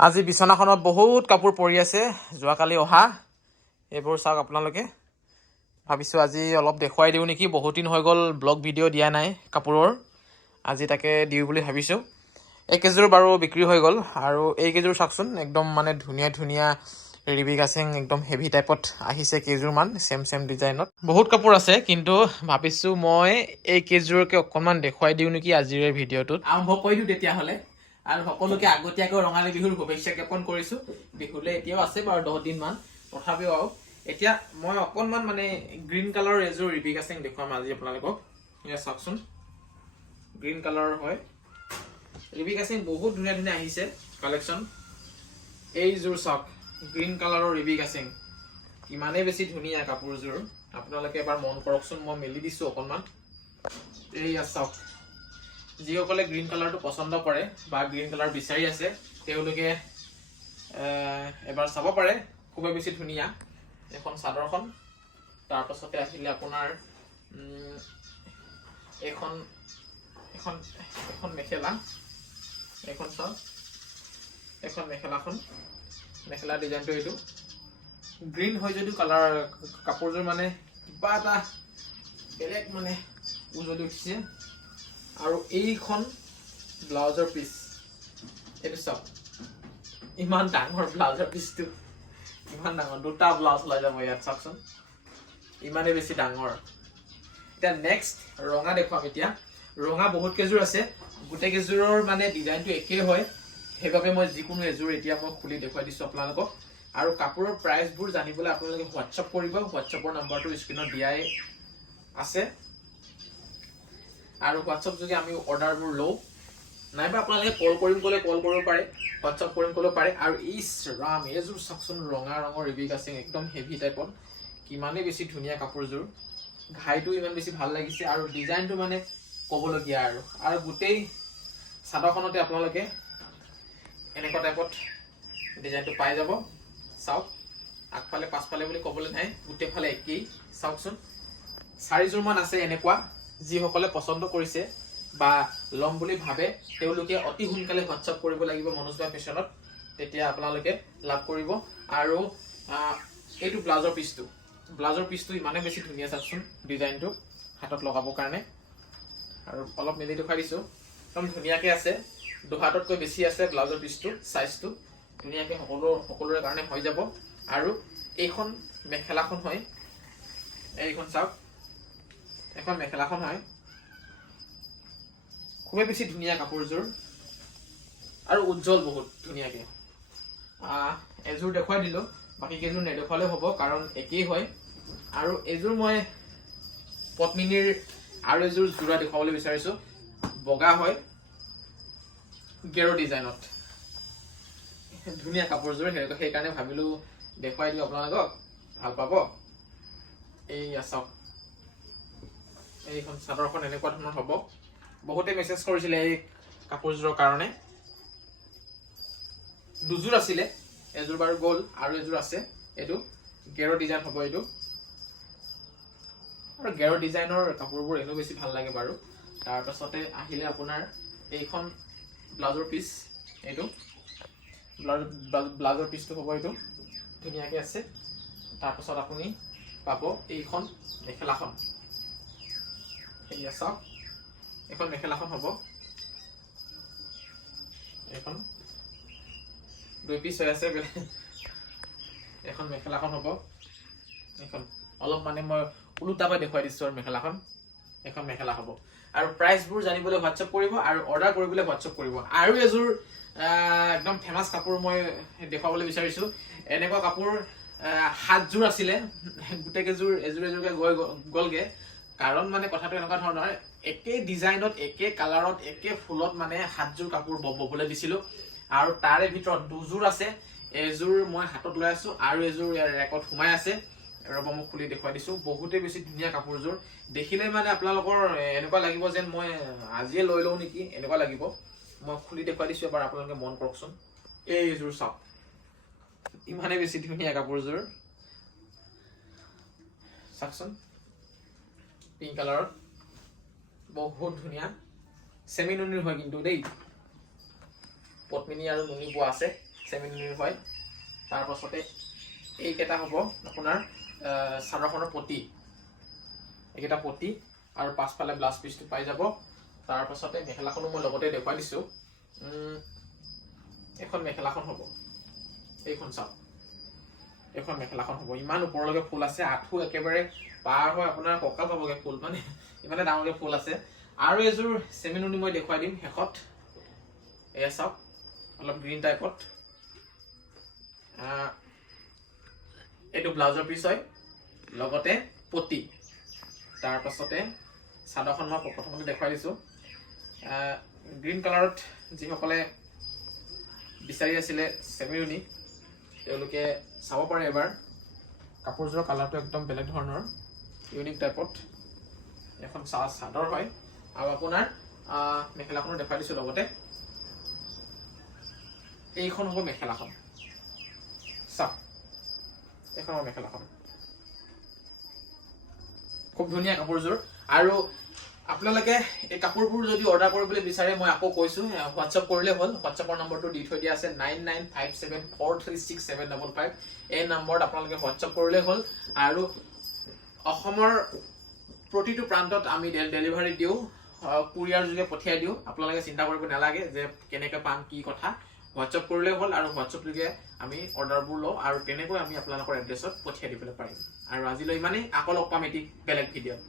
আজি বিছনাখনত বহুত কাপোৰ পৰি আছে যোৱাকালি অহা এইবোৰ চাওক আপোনালোকে ভাবিছোঁ আজি অলপ দেখুৱাই দিওঁ নেকি বহুত দিন হৈ গ'ল ব্লগ ভিডিঅ' দিয়া নাই কাপোৰৰ আজি তাকে দিওঁ বুলি ভাবিছোঁ এই কেইযোৰ বাৰু বিক্ৰী হৈ গ'ল আৰু এই কেইযোৰ চাওকচোন একদম মানে ধুনীয়া ধুনীয়া ৰিবি গাছেং একদম হেভি টাইপত আহিছে কেইযোৰমান চেম ডিজাইনত বহুত কাপোৰ আছে কিন্তু ভাবিছোঁ মই এই কেইযোৰকে অকণমান দেখুৱাই দিওঁ নেকি আজিৰ ভিডিঅ'টোত আৰম্ভ কৰি দিওঁ তেতিয়াহ'লে আৰু সকলোকে আগতীয়াকৈ ৰঙালী বিহুৰ শুভেচ্ছা জ্ঞাপন কৰিছোঁ বিহুলৈ এতিয়াও আছে বাৰু 10 দিনমান তথাপিও আৰু এতিয়া মই অকণমান মানে গ্ৰীণ কালাৰৰ এযোৰ ৰিবি গাছেং দেখুৱাম আজি আপোনালোকক এয়া চাওকচোন গ্ৰীণ কালাৰৰ হয় ৰিবি গাছেং বহুত ধুনীয়া ধুনীয়া আহিছে কালেকশ্যন এইযোৰ চাওক গ্ৰীণ কালাৰৰ ৰিবি গাছেং ইমানেই বেছি ধুনীয়া কাপোৰযোৰ আপোনালোকে এবাৰ মন কৰকচোন মই মেলি দিছোঁ অকণমান এইয়া চাওক যিসকলে গ্ৰীণ কালাৰটো পছন্দ কৰে বা গ্ৰীণ কালাৰ বিচাৰি আছে তেওঁলোকে এবাৰ চাব পাৰে খুবেই বেছি ধুনীয়া এখন চাদৰখন তাৰপাছতে আহিলে আপোনাৰ এখন এখন এখন মেখেলা এখন চাওক এখন মেখেলা ডিজাইনটো এইটো গ্ৰীণ হয় যদিও কালাৰ কাপোৰযোৰ মানে কিবা এটা বেলেগ মানে উজলি উঠিছে আৰু এইখন ব্লাউজৰ পিচ এইটো চাওক ইমান ডাঙৰ ব্লাউজৰ পিচটো ইমান ডাঙৰ দুটা ব্লাউজ লৈ যাব ইয়াত চাওকচোন ইমানেই বেছি ডাঙৰ এতিয়া নেক্সট ৰঙা দেখুৱাম এতিয়া ৰঙা বহুত কেইযোৰ আছে গোটেই কেইযোৰৰ মানে ডিজাইনটো একেই হয় সেইবাবে মই যিকোনো এযোৰ এতিয়া মই খুলি দেখুৱাই দিছোঁ আপোনালোকক আৰু কাপোৰৰ প্ৰাইচবোৰ জানিবলৈ আপোনালোকে হোৱাটছআপ কৰিব হোৱাটছআপৰ নাম্বাৰটো স্ক্ৰীনত দিয়াই আছে আৰু হোৱাটছআপ যদি আমি অৰ্ডাৰবোৰ লওঁ নাইবা আপোনালোকে কল কৰিম ক'লে কল কৰিব পাৰে হোৱাটছআপ কৰিম ক'লেও পাৰে আৰু ইছ ৰাম এইযোৰ চাওকচোন ৰঙা ৰঙৰ ৰিবি গাছেং একদম হেভি টাইপত কিমানেই বেছি ধুনীয়া কাপোৰযোৰ ঘাইটো ইমান বেছি ভাল লাগিছে আৰু ডিজাইনটো মানে ক'বলগীয়া আৰু গোটেই চাদৰখনতে আপোনালোকে এনেকুৱা টাইপত ডিজাইনটো পাই যাব চাওক আগফালে পাছফালে বুলি ক'বলৈ নাই গোটেইফালে একেই চাওকচোন 4যোৰমান আছে এনেকুৱা যিসকলে পছন্দ কৰিছে বা ল'ম বুলি ভাবে তেওঁলোকে অতি সোনকালে হোৱাটছআপ কৰিব লাগিব মনোজবাই ফেশ্বনত তেতিয়া আপোনালোকে লাভ কৰিব আৰু এইটো ব্লাউজৰ পিচটো ইমানে বেছি ধুনীয়া চাওকচোন ডিজাইনটো হাতত লগাবৰ কাৰণে আৰু অলপ মেলি দেখুৱাই দিছোঁ একদম ধুনীয়াকৈ আছে দুহাততকৈ বেছি আছে ব্লাউজৰ পিচটো চাইজটো ধুনীয়াকৈ সকলোৰে কাৰণে হৈ যাব আৰু এইখন মেখেলাখন হয় এইখন চাওক এখন মেখেলাখন হয় খুবেই বেছি ধুনীয়া কাপোৰযোৰ আৰু উজ্জ্বল বহুত ধুনীয়াকৈ এযোৰ দেখুৱাই দিলোঁ বাকী কেইযোৰ নেদেখুৱালেও হ'ব কাৰণ একেই হয় আৰু এযোৰ মই পত্মিনীৰ আৰু এযোৰ যোৰা দেখুৱাবলৈ বিচাৰিছোঁ বগা হয় গেৰ ডিজাইনত ধুনীয়া কাপোৰযোৰ সেইকাৰণে ভাবিলোঁ দেখুৱাই দিওঁ আপোনালোকক ভাল পাব এইয়া চাওক এইখন চাদৰখন এনেকুৱা ধৰণৰ হ'ব বহুতে মেছেজ কৰিছিলে এই কাপোৰযোৰৰ কাৰণে দুযোৰ আছিলে এযোৰ বাৰু গ'ল আৰু এযোৰ আছে এইটো গেৰ ডিজাইন হ'ব এইটো আৰু গেৰ ডিজাইনৰ কাপোৰবোৰ এনেও বেছি ভাল লাগে বাৰু তাৰপাছতে আহিলে আপোনাৰ এইখন ব্লাউজৰ পিচ এইটো ব্লাউজৰ পিচটো হ'ব এইটো ধুনীয়াকৈ আছে তাৰপাছত আপুনি পাব এইখন মেখেলাখন এয়া চাওক এখন মেখেলাখন হ'ব এখন 2 পিচ হৈ আছে এখন মেখেলাখন হ'ব এখন অলপ মানে মই ওলোটাকৈ দেখুৱাই দিছোঁ আৰু মেখেলাখন এখন মেখেলা হ'ব আৰু প্ৰাইচবোৰ জানিবলৈ হোৱাটছআপ কৰিব আৰু অৰ্ডাৰ কৰিবলৈ হোৱাটছআপ কৰিব আৰু এযোৰ একদম ফেমাছ কাপোৰ মই দেখুৱাবলৈ বিচাৰিছোঁ এনেকুৱা কাপোৰ 7যোৰ আছিলে গোটেই কেইযোৰ এযোৰকৈ গ'লগৈ কাৰণ মানে কথাটো এনেকুৱা ধৰণৰ একে ডিজাইনত একে কালাৰত একে ফুলত মানে 7যোৰ কাপোৰ ববলৈ দিছিলোঁ আৰু তাৰে ভিতৰত দুযোৰ আছে এযোৰ মই হাতত লৈ আছোঁ আৰু এযোৰ ইয়াৰ ৰেকত সোমাই আছে ৰ'ব মই খুলি দেখুৱাই দিছোঁ বহুতেই বেছি ধুনীয়া কাপোৰযোৰ দেখিলে মানে আপোনালোকৰ এনেকুৱা লাগিব যেন মই আজিয়ে লৈ লওঁ নেকি এনেকুৱা লাগিব মই খুলি দেখুৱাই দিছোঁ এবাৰ আপোনালোকে মন কৰকচোন এইযোৰ চাওক ইমানেই বেছি ধুনীয়া কাপোৰযোৰ চাওকচোন পিংক কালাৰত বহুত ধুনীয়া সেমি নুনিৰ হয় কিন্তু দেই পত্মিনী আৰু নুনি পোৱা আছে চেমিনুনিৰ হয়। তাৰপাছতে এইকেইটা হ'ব আপোনাৰ চাদৰখনৰ পতি, এইকেইটা পতি আৰু পাছফালে ব্লাউজ পিচটো পাই যাব। তাৰপাছতে মেখেলাখনো মই লগতে দেখুৱাই দিছোঁ। এখন মেখেলাখন হ'ব, এইখন চাওক, এইখন মেখেলাখন হ'ব। ইমান ওপৰলৈকে ফুল আছে, আঁঠু একেবাৰে পাৰ হৈ আপোনাৰ কঁকাল পাবগৈ ফুল, মানে ইমানে ডাঙৰকৈ ফুল আছে। আৰু এযোৰ চেমিনুনি মই দেখুৱাই দিম শেষত। এয়া চাওক, অলপ গ্ৰীণ টাইপত। এইটো ব্লাউজৰ পিচ হয়, লগতে পতি। তাৰপাছতে চাদৰখন মই প্ৰথমতে দেখুৱাই দিছোঁ। গ্ৰীণ কালাৰত যিসকলে বিচাৰি আছিলে চেমিনুনি, তেওঁলোকে চাব পাৰে এবাৰ। কাপোৰযোৰৰ কালাৰটো একদম বেলেগ ধৰণৰ, ইউনিক টাইপত। এখন চাদৰ হয় আৰু আপোনাৰ মেখেলাখনো দেখুৱাই দিছোঁ লগতে। এইখন হ'ব মেখেলাখন, চাওক, এইখন হ'ব মেখেলাখন। খুব ধুনীয়া কাপোৰযোৰ। আৰু আপোনালোকে এই কাপোৰবোৰ যদি অৰ্ডাৰ কৰিবলৈ বিচাৰে, মই আকৌ কৈছোঁ, হোৱাটছআপ কৰিলে হ'ল। হোৱাটছআপৰ নম্বৰটো দি থৈ দিয়া আছে 9957436755। এই নম্বৰত আপোনালোকে হোৱাটছআপ কৰিলে হ'ল। আৰু অসমৰ প্ৰতিটো প্ৰান্তত আমি ডেলিভাৰী দিওঁ, কুৰিয়াৰ যোগে পঠিয়াই দিওঁ। আপোনালোকে চিন্তা কৰিব নালাগে যে কেনেকৈ পাম, কি কথা। হোৱাটছআপ কৰিলে হ'ল আৰু হোৱাটছআপ যোগে আমি অৰ্ডাৰবোৰ লওঁ আৰু তেনেকৈ আমি আপোনালোকৰ এড্ৰেছত পঠিয়াই দিবলৈ পাৰিম। আৰু আজিলৈ ইমানেই, আকৌ লগ পাম এটি বেলেগ ভিডিঅ'ত।